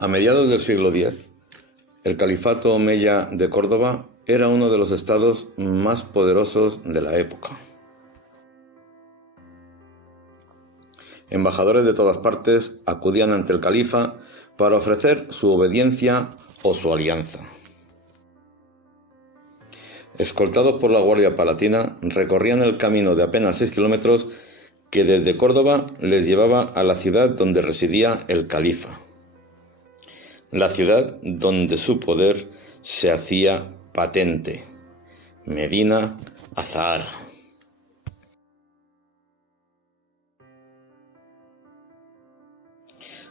A mediados del siglo X, el califato omeya de Córdoba era uno de los estados más poderosos de la época. Embajadores de todas partes acudían ante el califa para ofrecer su obediencia o su alianza. Escoltados por la Guardia Palatina, recorrían el camino de apenas 6 kilómetros que desde Córdoba les llevaba a la ciudad donde residía el califa. La ciudad donde su poder se hacía patente, Medina Azahara.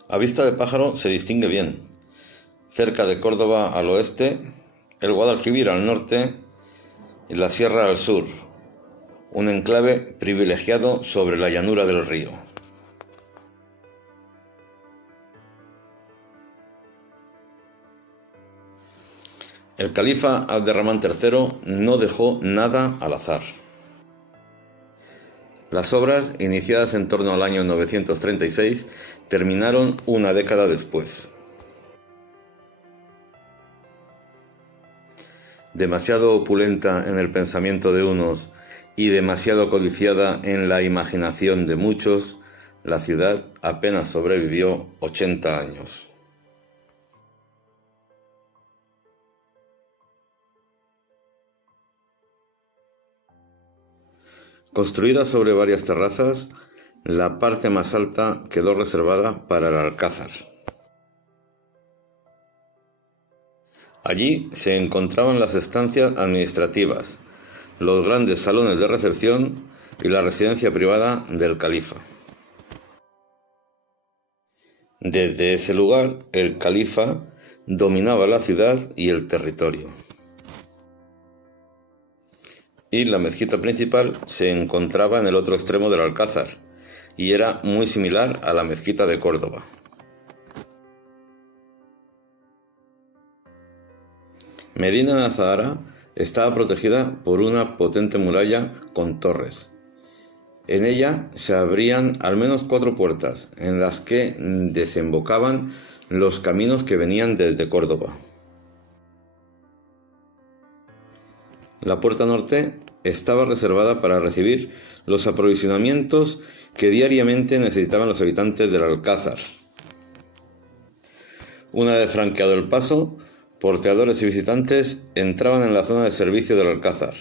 A vista de pájaro se distingue bien. Cerca de Córdoba al oeste, el Guadalquivir al norte y la sierra al sur, un enclave privilegiado sobre la llanura del río. El califa Abderramán III no dejó nada al azar. Las obras, iniciadas en torno al año 936, terminaron una década después. Demasiado opulenta en el pensamiento de unos y demasiado codiciada en la imaginación de muchos, la ciudad apenas sobrevivió 80 años. Construida sobre varias terrazas, la parte más alta quedó reservada para el alcázar. Allí se encontraban las estancias administrativas, los grandes salones de recepción y la residencia privada del califa. Desde ese lugar, el califa dominaba la ciudad y el territorio. Y la mezquita principal se encontraba en el otro extremo del alcázar y era muy similar a la mezquita de Córdoba. Medina Azahara estaba protegida por una potente muralla con torres. En ella se abrían al menos 4 puertas en las que desembocaban los caminos que venían desde Córdoba. La puerta norte estaba reservada para recibir los aprovisionamientos que diariamente necesitaban los habitantes del alcázar. Una vez franqueado el paso, porteadores y visitantes entraban en la zona de servicio del alcázar,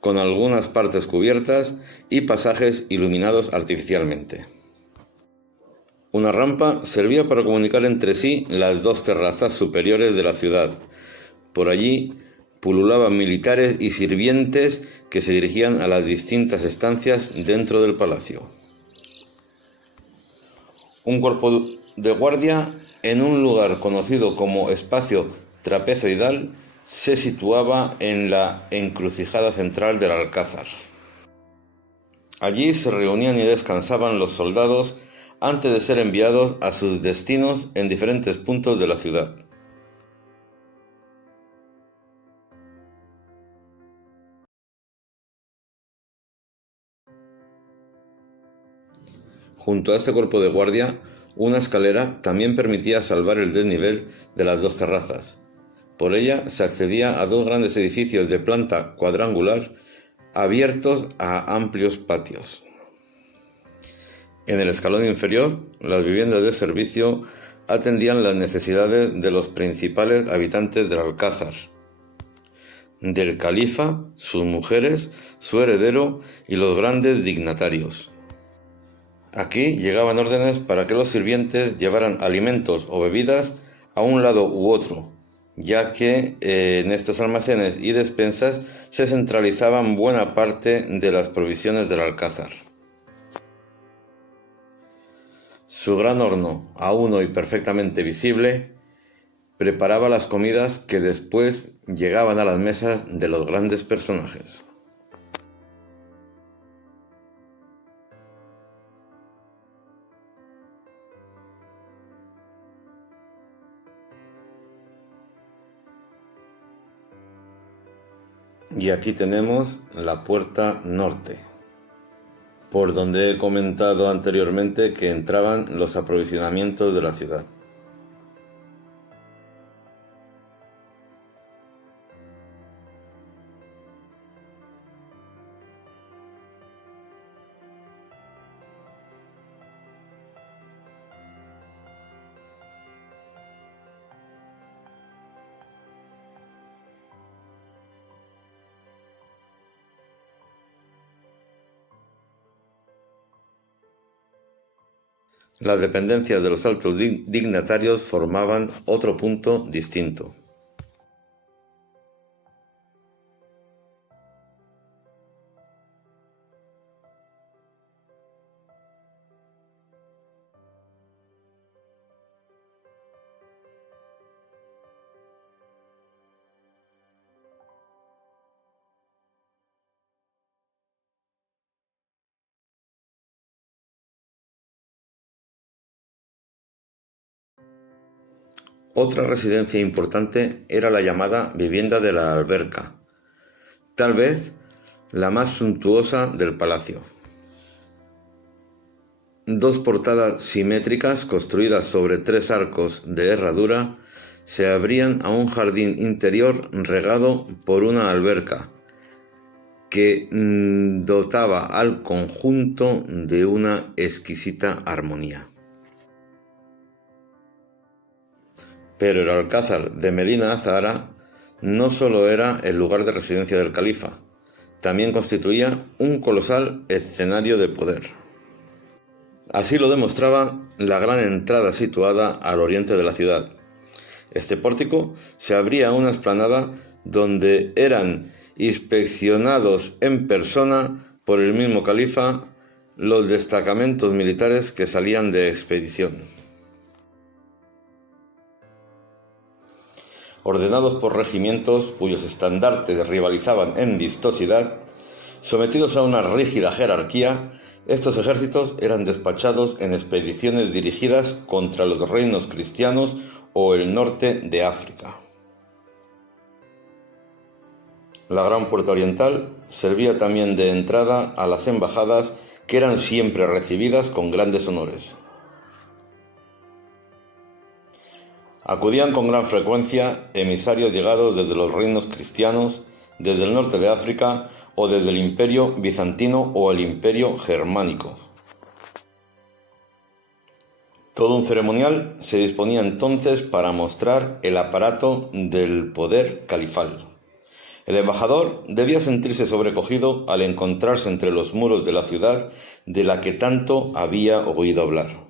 con algunas partes cubiertas y pasajes iluminados artificialmente. Una rampa servía para comunicar entre sí las 2 terrazas superiores de la ciudad. Por allí pululaban militares y sirvientes que se dirigían a las distintas estancias dentro del palacio. Un cuerpo de guardia en un lugar conocido como espacio trapezoidal se situaba en la encrucijada central del alcázar. Allí se reunían y descansaban los soldados antes de ser enviados a sus destinos en diferentes puntos de la ciudad. Junto a este cuerpo de guardia, una escalera también permitía salvar el desnivel de las 2 terrazas. Por ella se accedía a 2 grandes edificios de planta cuadrangular abiertos a amplios patios. En el escalón inferior, las viviendas de servicio atendían las necesidades de los principales habitantes del alcázar, del califa, sus mujeres, su heredero y los grandes dignatarios. Aquí llegaban órdenes para que los sirvientes llevaran alimentos o bebidas a un lado u otro, ya que en estos almacenes y despensas se centralizaban buena parte de las provisiones del alcázar. Su gran horno, aún hoy perfectamente visible, preparaba las comidas que después llegaban a las mesas de los grandes personajes. Y aquí tenemos la puerta norte, por donde he comentado anteriormente que entraban los aprovisionamientos de la ciudad. Las dependencias de los altos dignatarios formaban otro punto distinto. Otra residencia importante era la llamada vivienda de la alberca, tal vez la más suntuosa del palacio. Dos portadas simétricas construidas sobre tres arcos de herradura se abrían a un jardín interior regado por una alberca que dotaba al conjunto de una exquisita armonía. Pero el alcázar de Medina Azahara no solo era el lugar de residencia del califa, también constituía un colosal escenario de poder. Así lo demostraba la gran entrada situada al oriente de la ciudad. Este pórtico se abría a una explanada donde eran inspeccionados en persona por el mismo califa los destacamentos militares que salían de expedición. Ordenados por regimientos cuyos estandartes rivalizaban en vistosidad, sometidos a una rígida jerarquía, estos ejércitos eran despachados en expediciones dirigidas contra los reinos cristianos o el norte de África. La gran puerta oriental servía también de entrada a las embajadas, que eran siempre recibidas con grandes honores. Acudían con gran frecuencia emisarios llegados desde los reinos cristianos, desde el norte de África o desde el imperio bizantino o el imperio germánico. Todo un ceremonial se disponía entonces para mostrar el aparato del poder califal. El embajador debía sentirse sobrecogido al encontrarse entre los muros de la ciudad de la que tanto había oído hablar.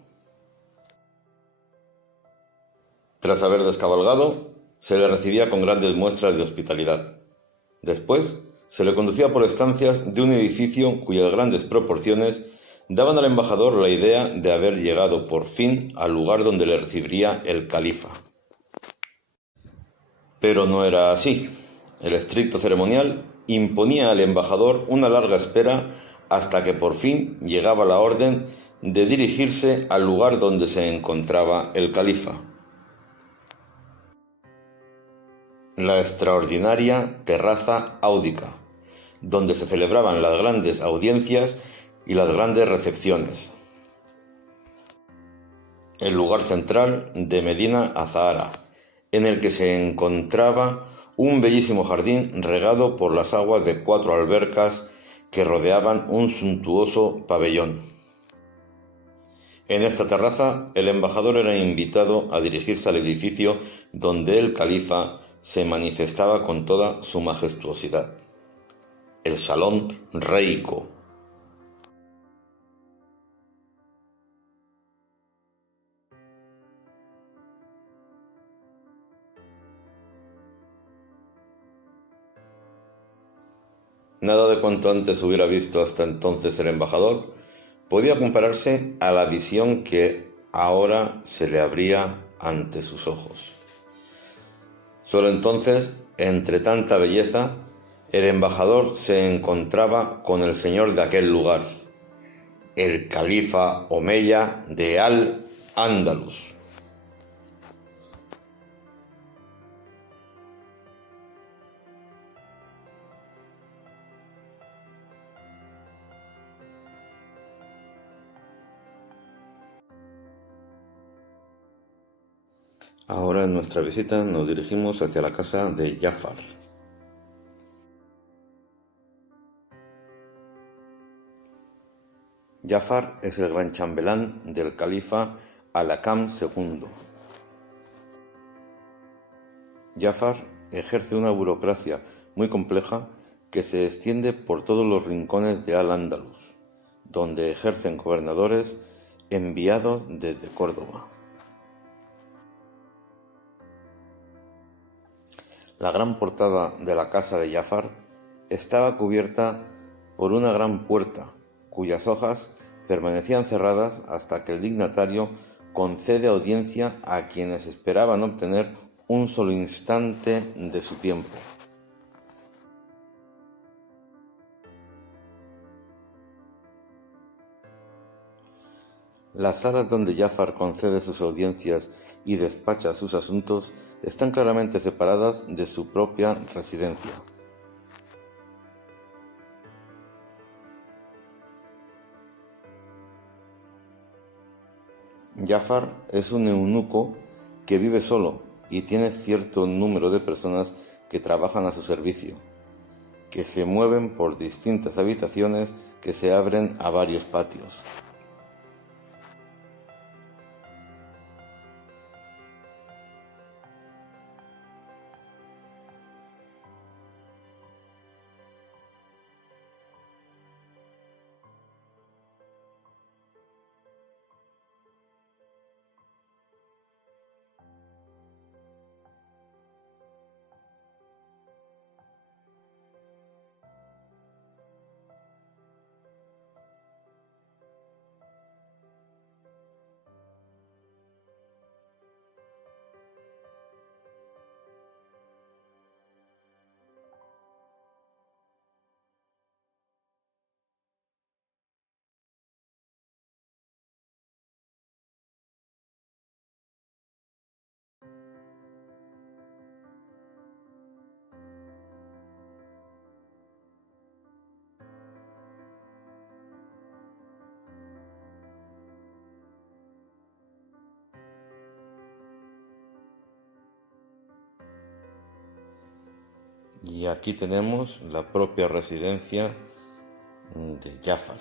Tras haber descabalgado, se le recibía con grandes muestras de hospitalidad. Después, se le conducía por estancias de un edificio cuyas grandes proporciones daban al embajador la idea de haber llegado por fin al lugar donde le recibiría el califa. Pero no era así. El estricto ceremonial imponía al embajador una larga espera hasta que por fin llegaba la orden de dirigirse al lugar donde se encontraba el califa. La extraordinaria terraza áudica, donde se celebraban las grandes audiencias y las grandes recepciones. El lugar central de Medina Azahara, en el que se encontraba un bellísimo jardín regado por las aguas de 4 albercas que rodeaban un suntuoso pabellón. En esta terraza, el embajador era invitado a dirigirse al edificio donde el califa se manifestaba con toda su majestuosidad: el Salón Reico. Nada de cuanto antes hubiera visto hasta entonces el embajador podía compararse a la visión que ahora se le abría ante sus ojos. Solo entonces, entre tanta belleza, el embajador se encontraba con el señor de aquel lugar, el califa Omeya de Al-Ándalus. Ahora en nuestra visita nos dirigimos hacia la casa de Jafar. Jafar es el gran chambelán del califa Al-Hakam II. Jafar ejerce una burocracia muy compleja que se extiende por todos los rincones de Al-Ándalus, donde ejercen gobernadores enviado desde Córdoba. La gran portada de la casa de Jafar estaba cubierta por una gran puerta, cuyas hojas permanecían cerradas hasta que el dignatario concede audiencia a quienes esperaban obtener un solo instante de su tiempo. Las salas donde Jafar concede sus audiencias y despacha sus asuntos están claramente separadas de su propia residencia. Jafar es un eunuco que vive solo y tiene cierto número de personas que trabajan a su servicio, que se mueven por distintas habitaciones que se abren a varios patios. Y aquí tenemos la propia residencia de Jafar.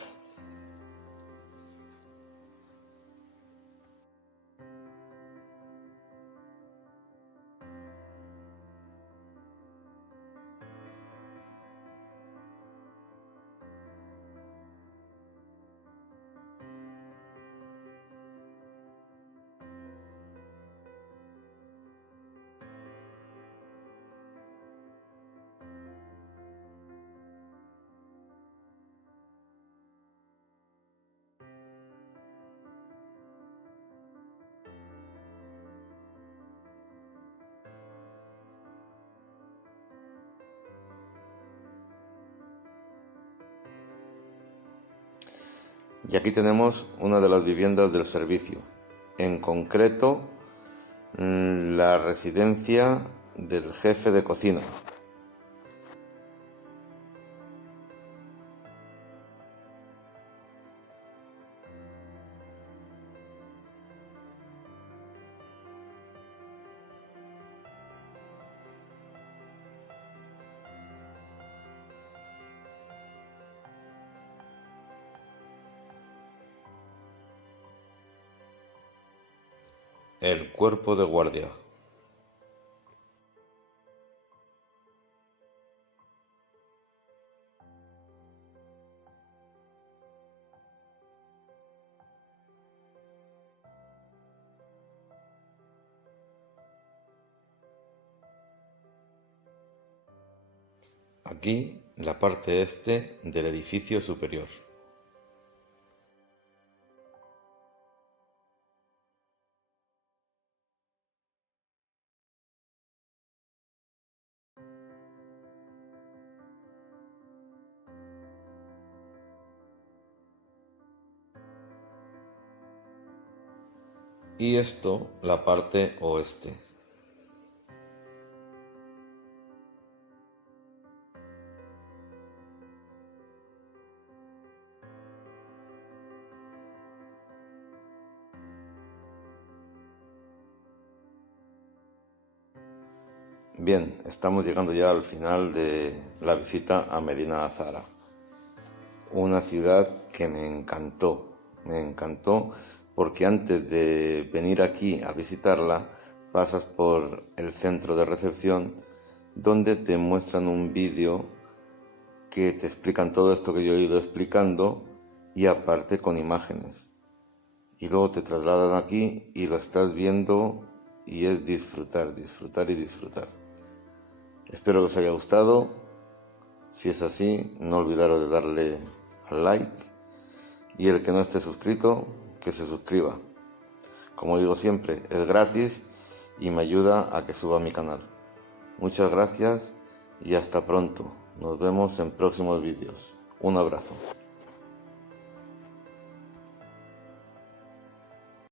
Y aquí tenemos una de las viviendas del servicio, en concreto la residencia del jefe de cocina. El cuerpo de guardia. Aquí la parte este del edificio superior. Y esto la parte oeste. Bien, estamos llegando ya al final de la visita a Medina Azara, una ciudad que me encantó porque antes de venir aquí a visitarla pasas por el centro de recepción donde te muestran un vídeo que te explican todo esto que yo he ido explicando y aparte con imágenes. y luego te trasladan aquí y lo estás viendo y es disfrutar, disfrutar y disfrutar. Espero que os haya gustado. Si es así, no olvidaros de darle al like y el que no esté suscrito, que se suscriba. Como digo siempre, es gratis y me ayuda a que suba mi canal. Muchas gracias y hasta pronto. Nos vemos en próximos vídeos. Un abrazo.